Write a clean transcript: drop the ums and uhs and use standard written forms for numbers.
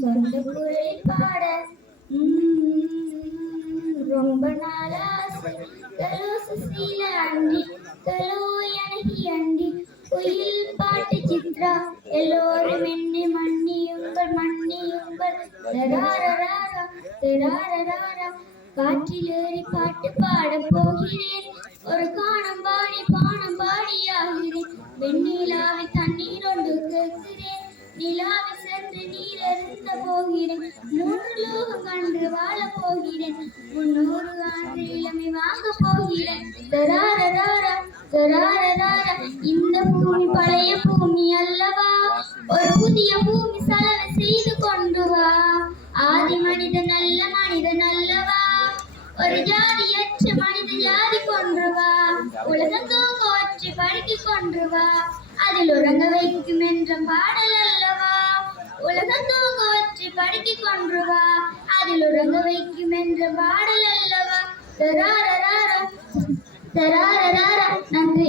சொந்த குரலில் பாட ரொம்ப நாளாசை கலோ சுசீல அண்டி கலோ எனக்கு அண்டி குயில் பாட்டு சித்ரா எல்லோரும் என்னை மன்னியுங்கள் காற்றில் ஏறி பாட்டு பாட போகிறேன் ஒரு காணம் பாடியாகிறேன் வெண்ணிலாவை தண்ணீர் ஒன்று கேட்கிறேன் நிலாவை சென்று நீர் அருந்த போகிறேன் 3 லோகம் கண்டு வாழ போகிறேன் 300 ஆண்டு இளமை வாங்க போகிறேன் இந்த பூமி பழைய பூமி அல்லவா ஒரு புதிய பூமி சலவை செய்து கொண்டு வா ஆதி மனிதன் நல்ல மனிதன் அல்லவா ஒரு ஜாதியற்ற மனித ஜாதி கொன்று வா உலகம் தூங்க ஒற்றி படுக்கி கொன்று வா அதில் உறங்க வைக்கும் என்ற பாடல் அல்லவா உலகம் தூங்க ஒற்றி படுக்கி கொன்று வா அதில் உறங்க வைக்கும் என்ற பாடல் அல்லவா நன்றி.